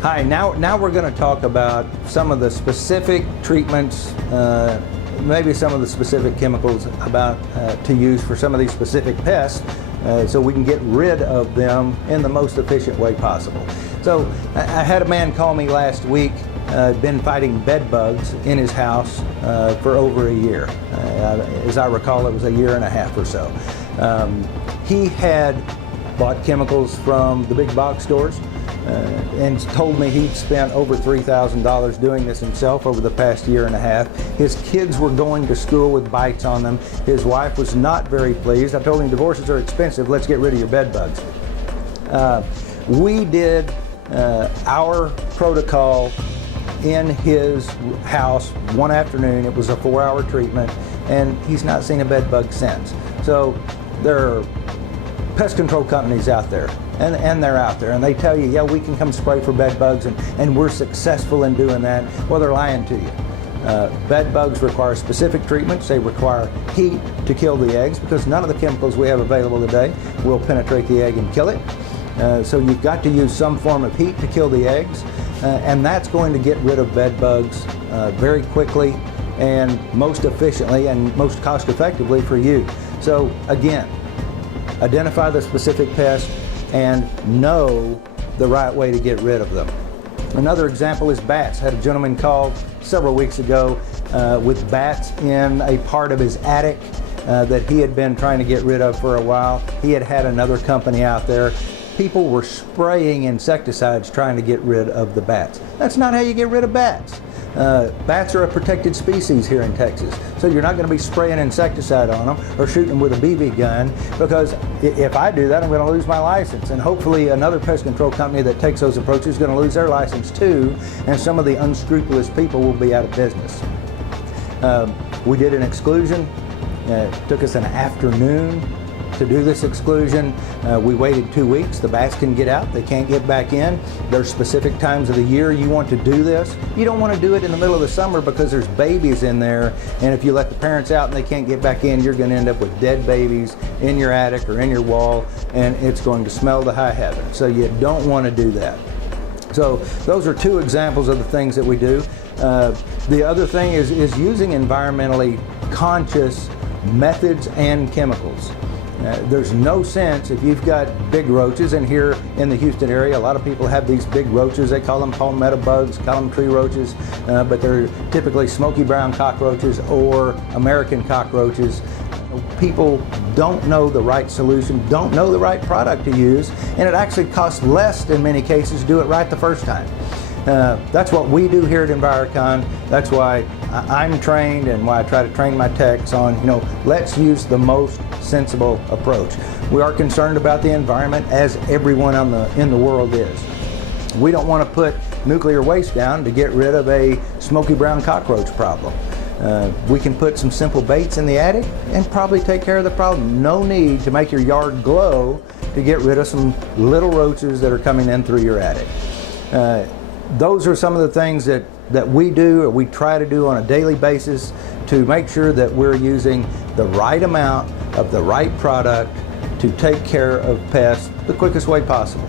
Hi, now we're going to talk about some of the specific treatments, maybe some of the specific chemicals to use for some of these specific pests, so we can get rid of them in the most efficient way possible. So I had a man call me last week, been fighting bed bugs in his house for over a year. As I recall, it was a year and a half or so. He had bought chemicals from the big box stores, and told me he'd spent over $3,000 doing this himself over the past year and a half. His kids were going to school with bites on them. His wife was not very pleased. I told him divorces are expensive, let's get rid of your bed bugs. We did our protocol in his house one afternoon. It was a 4-hour treatment, and he's not seen a bed bug since. So there are pest control companies out there, and they're out there, and they tell you, yeah, we can come spray for bed bugs, and we're successful in doing that. Well, they're lying to you. Bed bugs require specific treatments. They require heat to kill the eggs, because none of the chemicals we have available today will penetrate the egg and kill it. So you've got to use some form of heat to kill the eggs, and that's going to get rid of bed bugs very quickly and most efficiently and most cost effectively for you. So again, identify the specific pest and know the right way to get rid of them. Another example is bats. I had a gentleman call several weeks ago with bats in a part of his attic that he had been trying to get rid of for a while. He had had another company out there. People were spraying insecticides trying to get rid of the bats. That's not how you get rid of bats. Bats are a protected species here in Texas, so you're not going to be spraying insecticide on them or shooting them with a BB gun, because if I do that, I'm going to lose my license, and hopefully another pest control company that takes those approaches is going to lose their license too, and some of the unscrupulous people will be out of business. We did an exclusion. It took us an afternoon to do this exclusion. We waited 2 weeks. The bats can get out, they can't get back in. There's specific times of the year you want to do this. You don't want to do it in the middle of the summer, because there's babies in there, and if you let the parents out and they can't get back in, you're going to end up with dead babies in your attic or in your wall, and it's going to smell to high heaven. So you don't want to do that. So those are two examples of the things that we do. The other thing is using environmentally conscious methods and chemicals. There's no sense, if you've got big roaches, and here in the Houston area a lot of people have these big roaches. They call them palmetto bugs, call them tree roaches, but they're typically smoky brown cockroaches or American cockroaches. People don't know the right solution, don't know the right product to use, and it actually costs less in many cases to do it right the first time. That's what we do here at Envirocon. That's why I'm trained, and why I try to train my techs on, let's use the most sensible approach. We are concerned about the environment, as everyone in the world is. We don't want to put nuclear waste down to get rid of a smoky brown cockroach problem. We can put some simple baits in the attic and probably take care of the problem. No need to make your yard glow to get rid of some little roaches that are coming in through your attic. Those are some of the things that we do, or we try to do on a daily basis, to make sure that we're using the right amount of the right product to take care of pests the quickest way possible.